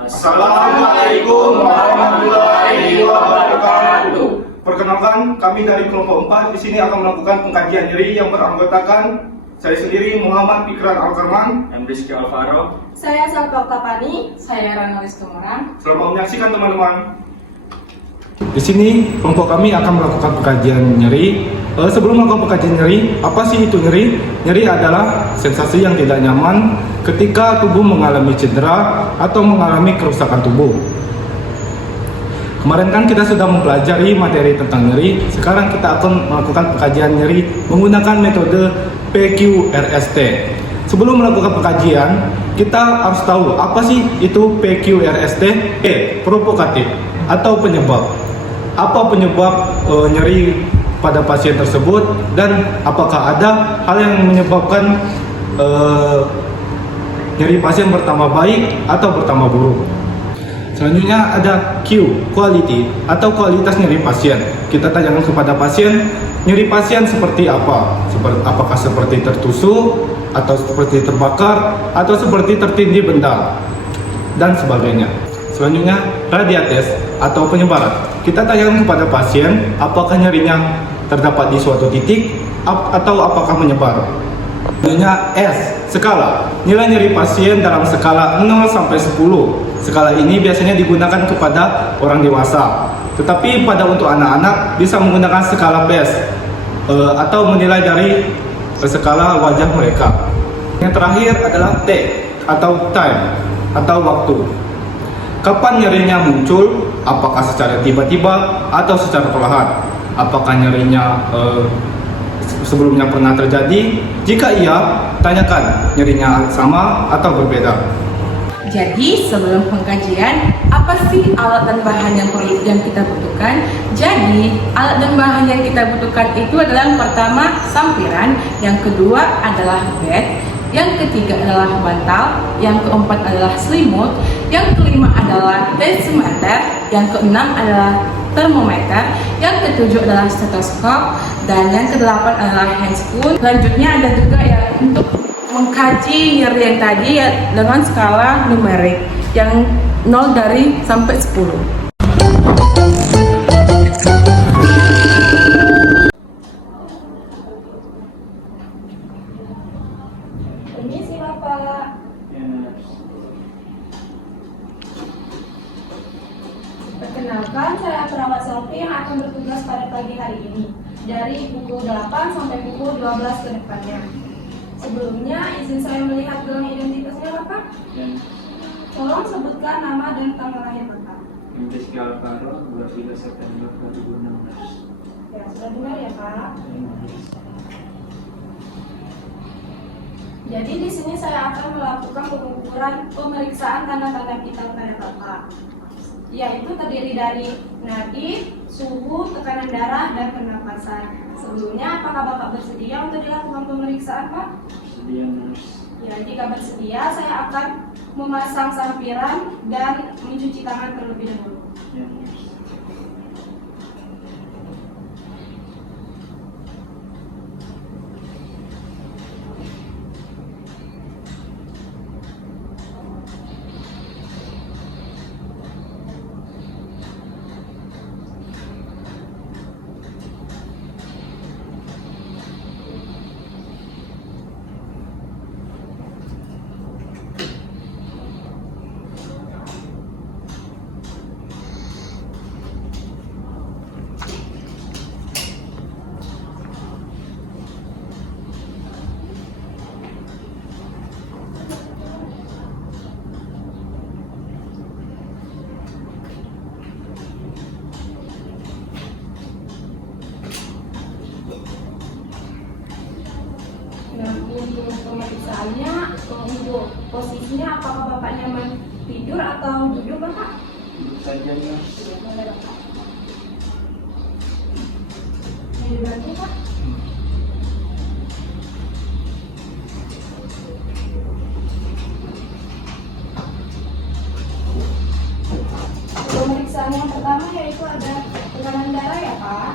Assalamualaikum warahmatullahi wabarakatuh. Perkenalkan, kami dari kelompok 4 di sini akan melakukan pengkajian nyeri yang beranggotakan saya sendiri Muhammad Fikran Al-Karman, Rizky Alvaro. Saya Salva Tapani. Saya Ranalis Tumorang. Selamat menyaksikan teman-teman. Di sini kelompok kami akan melakukan pengkajian nyeri. Sebelum melakukan pengkajian nyeri, apa sih itu nyeri? Nyeri adalah sensasi yang tidak nyaman ketika tubuh mengalami cedera atau mengalami kerusakan tubuh. Kemarin kan kita sudah mempelajari materi tentang nyeri. Sekarang kita akan melakukan pengkajian nyeri menggunakan metode PQRST. Sebelum melakukan pengkajian, kita harus tahu apa sih itu PQRST? Provokatif atau penyebab. Apa penyebab nyeri pada pasien tersebut dan apakah ada hal yang menyebabkan nyeri pasien bertambah baik atau bertambah buruk. Selanjutnya ada Q, quality atau kualitas nyeri pasien. Kita tanyakan kepada pasien, nyeri pasien seperti apa? Apakah seperti tertusuk, atau seperti terbakar, atau seperti tertindih benda, dan sebagainya. Selanjutnya, radiates atau penyebaran. Kita tanyakan kepada pasien, apakah nyerinya terdapat di suatu titik, atau apakah menyebar. Selanjutnya S, skala. Nilai nyeri pasien dalam skala 0 sampai 10. Skala ini biasanya digunakan kepada orang dewasa. Tetapi untuk anak-anak bisa menggunakan skala PES atau menilai dari skala wajah mereka. Yang terakhir adalah T atau time atau waktu. Kapan nyerinya muncul? Apakah secara tiba-tiba atau secara perlahan? Apakah nyerinya sebelumnya pernah terjadi? Jika iya, tanyakan nyerinya sama atau berbeda. Jadi sebelum pengkajian, apa sih alat dan bahan yang kita butuhkan? Jadi alat dan bahan yang kita butuhkan itu adalah yang pertama sampiran, yang kedua adalah bed, yang ketiga adalah bantal, yang keempat adalah selimut, yang kelima adalah dosimeter, yang keenam adalah termometer, yang ketujuh adalah stetoskop, dan yang kedelapan adalah handspoon. Selanjutnya ada juga ya untuk mengkaji nyeri yang tadi ya dengan skala numerik yang 0 dari sampai 10. Permisi Bapak. Perkenalkan, saya perawat Selfie yang akan bertugas pada pagi hari ini dari pukul 8 sampai pukul 12 ke depannya. Sebelumnya, izin saya melihat gelang identitasnya Bapak. Tolong sebutkan nama dan tanggal lahir Bapak. Rizky Alvaro, 23 September 2016. Ya, sudah dengar ya Pak. Jadi di sini saya akan melakukan pengukuran pemeriksaan tanda-tanda vital pada Bapak, yaitu terdiri dari nadi, suhu, tekanan darah, dan pernapasan. Sebelumnya, apakah Bapak bersedia untuk dilakukan pemeriksaan, Pak? Sedia, Nurse. Ya, jika bersedia, saya akan memasang sampiran dan mencuci tangan terlebih dahulu. Ya, Nurse. Nah, untuk pemeriksaannya, untuk posisinya, apakah Bapak nyaman tidur atau duduk, Bapak? Duduk saja, Nurse. Boleh, Bapak. Ini dibantu, Pak. Pemeriksaan yang pertama yaitu ada tekanan darah ya, Pak.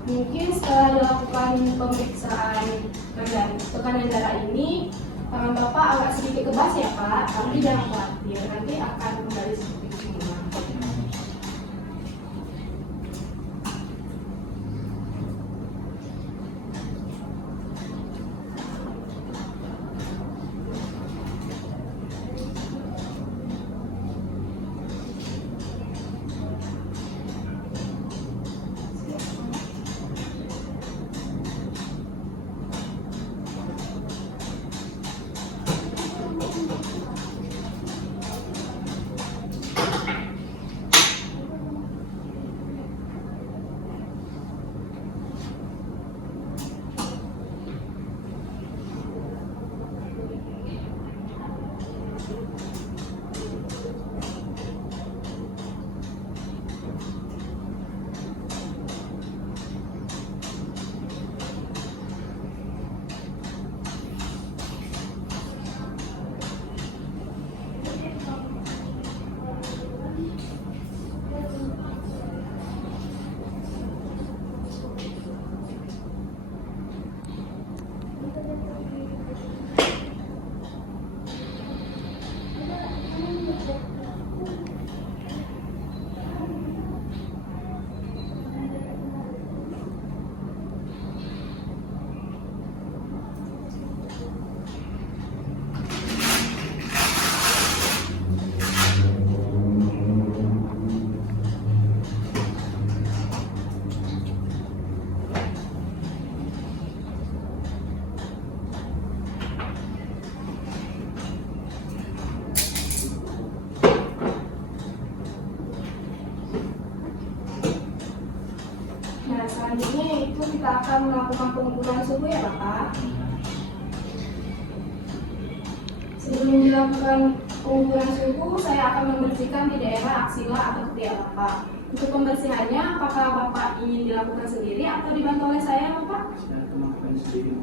Mungkin setelah dilakukan pemeriksaan tekanan darah ini, tangan Bapak agak sedikit kebas ya Pak, tapi jangan khawatir, nanti akan kembali seperti semula. Nah, selanjutnya itu kita akan melakukan pengukuran suhu ya Bapak. Sebelum dilakukan pengukuran suhu, saya akan membersihkan di daerah aksila atau ketiak Bapak. Untuk pembersihannya, apakah Bapak ingin dilakukan sendiri atau dibantu oleh saya Bapak? Saya kemampuan sendiri.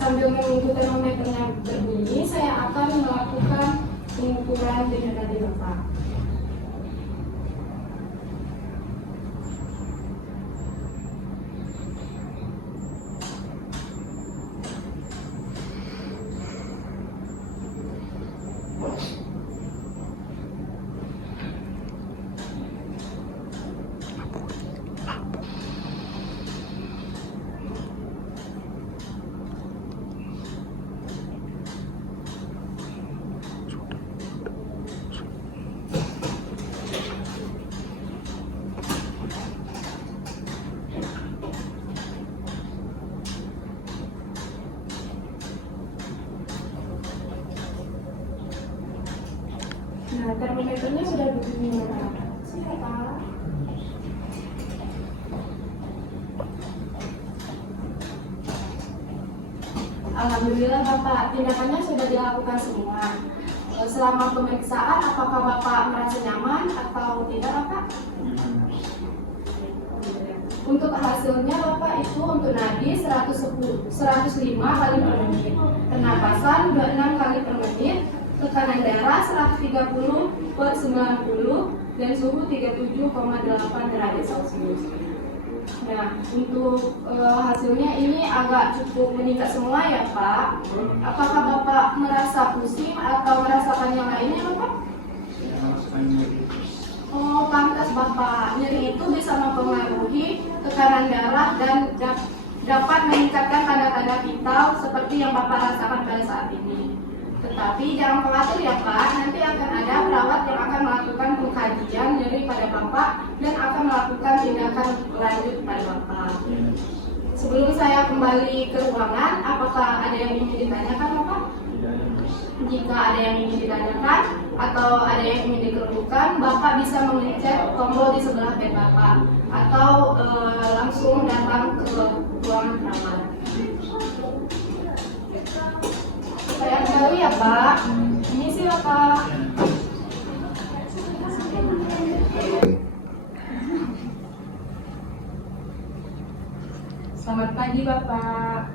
Sambil menunggu termometernya berbunyi, saya akan melakukan pengukuran dengan nadi Bapak. Nah, termometernya sudah berbunyi Bapak. Siapa? Alhamdulillah Bapak, tindakannya sudah dilakukan semua. Selama pemeriksaan, apakah Bapak merasa nyaman atau tidak Bapak? Untuk hasilnya Bapak itu untuk nadi 105 kali per menit, pernapasan 26 kali per menit, tekanan darah 130 per 90 dan suhu 37,8 derajat Celcius. Nah, untuk hasilnya ini agak cukup meningkat semua ya Pak. Apakah Bapak merasa pusing atau merasakan yang lainnya Bapak? Saya merasakan nyeri. Oh, pantas Bapak. Nyeri itu bisa mempengaruhi tekanan darah dan dapat meningkatkan tanda-tanda vital seperti yang Bapak rasakan pada saat ini. Tetapi jangan khawatir ya Pak, nanti akan ada perawat yang akan melakukan pengkajian nyeri pada Bapak dan akan melakukan tindakan lanjut pada Bapak. Sebelum saya kembali ke ruangan, apakah ada yang ingin ditanyakan Bapak? Tidak ada Mas. Jika ada yang ingin ditanyakan atau ada yang ingin dikeluhkan, Bapak bisa mengecek tombol di sebelah bed Bapak atau langsung datang ke ruangan perawat. Saya kembali ya Pak. Ini sih Bapak. Selamat pagi Bapak.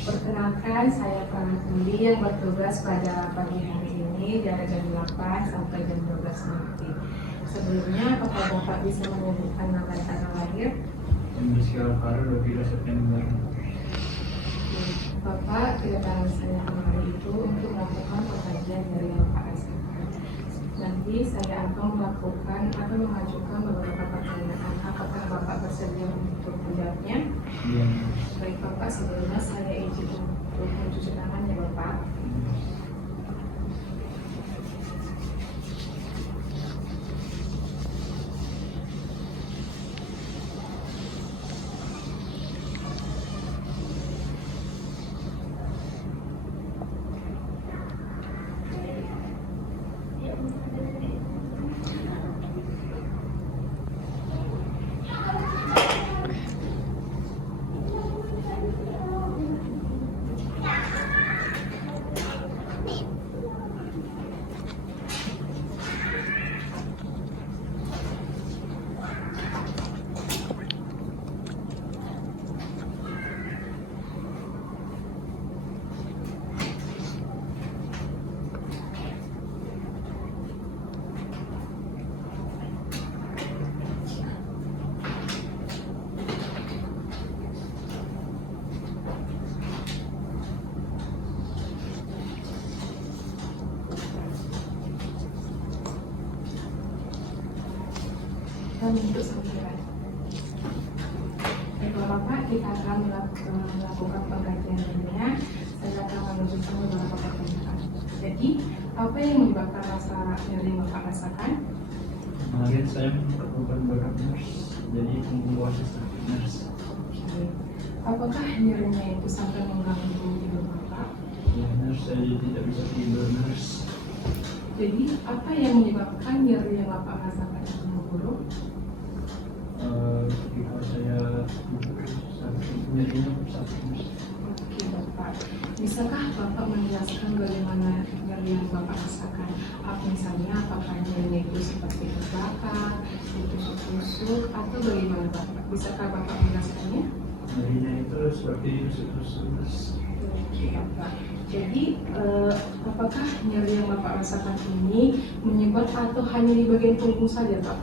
Perkenalkan, saya Pranatuli yang bertugas pada pagi hari ini dari jam 8 sampai jam 12 nanti. Sebelumnya, apakah Bapak bisa menyebutkan nama dan tanggal lahir? Rizky Alvaro 23 September. Bapak kedatangan saya kemarin itu untuk melakukan pengkajian dari yang Bapak rasakan. Nanti saya akan melakukan atau mengajukan beberapa pertanyaan. Apakah Bapak bersedia untuk menjawabnya? Iya. Baik Bapak, sebelumnya saya izin untuk mencuci tangan ya Bapak. Dan untuk sampiran. Baiklah Bapak, kita akan melakukan pengkajian lainnya. Saya akan menunjukkan beberapa pertanyaan. Jadi, apa yang menyebabkan rasa nyeri yang Bapak rasakan? Kemarin saya melakukan backup nurse, jadi tunggu asisten nurse. Oke. Apakah nyerinya itu sampai mengganggu tidur Bapak? Ya, nurse saya tidak bisa tidur nurse. Jadi, apa yang menyebabkan nyeri yang Bapak rasakan itu memburuk? Ketika saya tidur sakit, nyerinya sakit nurse. Oke Bapak, bisakah Bapak menjelaskan bagaimana nyeri yang Bapak rasakan? Misalnya apakah nyerinya itu seperti terbakar, ditusuk-tusuk, atau bagaimana Bapak? Bisakah Bapak menjelaskannya? Nyerinya itu seperti tusuk-tusuk nurse. Oke Bapak, jadi apakah nyeri yang Bapak rasakan ini menyebar atau hanya di bagian punggung saja Pak?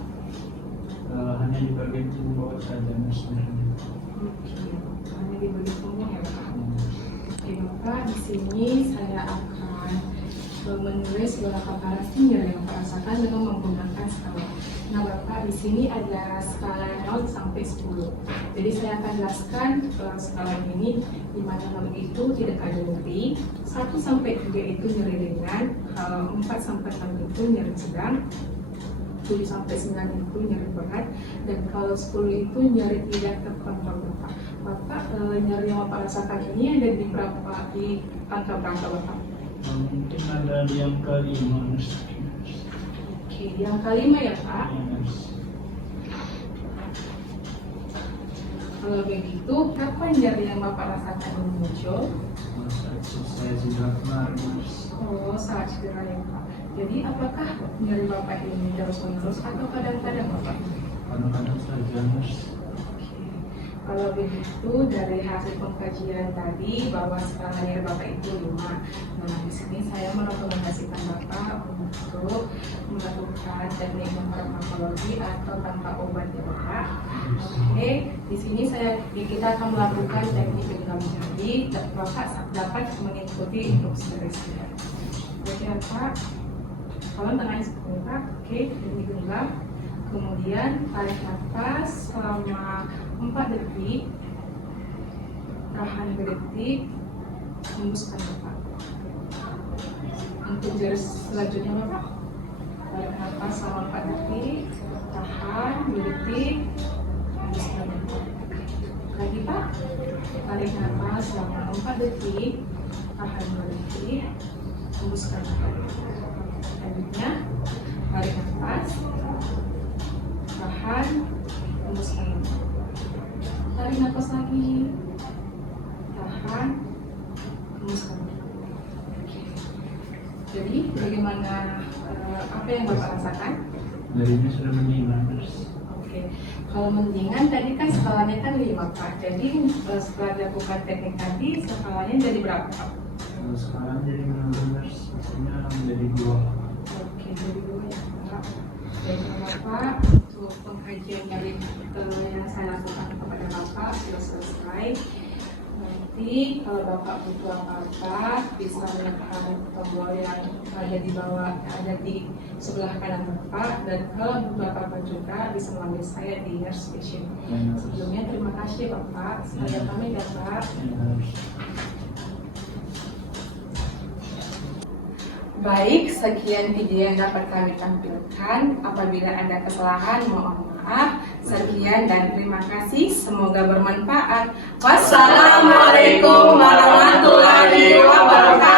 Hanya di bagian bawah saja nurse nyerinya. Oke, hanya di bagian punggung ya Pak? Oke Bapak, di sini saya akan menulis beberapa parameter yang Bapak rasakan dengan menggunakan skala. Nah Bapak, di sini ada skala 0 sampai 10. Jadi saya akan jelaskan skala ini, di mana 0 itu tidak ada nyeri, 1 sampai 3 itu nyeri ringan, 4 sampai 6 itu nyeri sedang, 7 sampai 9 itu nyeri berat, dan kalau 10 itu nyeri tidak terkontrol Bapak. Bapak, nyeri yang Bapak rasakan ini ada di berapa, di angka berapa Bapak? Mungkin ada di yang kelima nurse. Oke, yang kelima ya Pak. Ya, nurse. Kalau begitu, kapan nyeri yang Bapak rasakan ini muncul? Saat saya sudah kemarin nurse. Oh, saat cedera ya Pak. Jadi apakah nyeri Bapak ini terus-menerus atau kadang-kadang Bapak? Kadang-kadang saja nurse. Kalau begitu, dari hasil pengkajian tadi bahwa skala nyeri Bapak itu 5. Nah, di sini saya merekomendasikan Bapak untuk melakukan teknik farmakologi atau tanpa obat ya Bapak. Oke, di sini kita akan melakukan teknik genggam jari. Bapak dapat mengikuti instruksinya. Oke Bapak, kalau tangannya seperti Pak, oke, ini genggam. Kemudian tarik nafas selama 4 detik, tahan 2 detik, hembuskan Bapak. Untuk jari selanjutnya Bapak, tarik nafas selama 4 detik, tahan 2 detik, hembuskan Bapak. Lagi Pak, tarik nafas selama 4 detik, tahan 2 detik, hembuskan Bapak. Selanjutnya, tarik nafas, tahan, hembuskan. Tarik nafas lagi, tahan, hembuskan. Jadi bagaimana apa yang Bapak rasakan? Nyerinya sudah meninggal nurse. Oke, Oke. Kalau mendingan tadi kan skalanya kan 5 Pak. Jadi setelah dilakukan teknik tadi skalanya jadi berapa Pak? Sekarang jadi benar-benar pastinya menjadi 2. Oke, jadi 2 ya Pak. Jadi Bapak untuk pengkajian dari yang saya lakukan kepada Bapak sudah selesai. Nanti kalau Bapak butuh apa-apa bisa menekan tombol yang ada di bawah, ada di sebelah kanan Bapak, dan kalau butuh apa-apa juga bisa memanggil saya di nurse station. Sebelumnya terima kasih Bapak, saya pamit ya Pak. Baik, sekian video yang dapat kami tampilkan. Apabila ada kesalahan, mohon maaf. Sekian dan terima kasih. Semoga bermanfaat. Wassalamualaikum warahmatullahi wabarakatuh.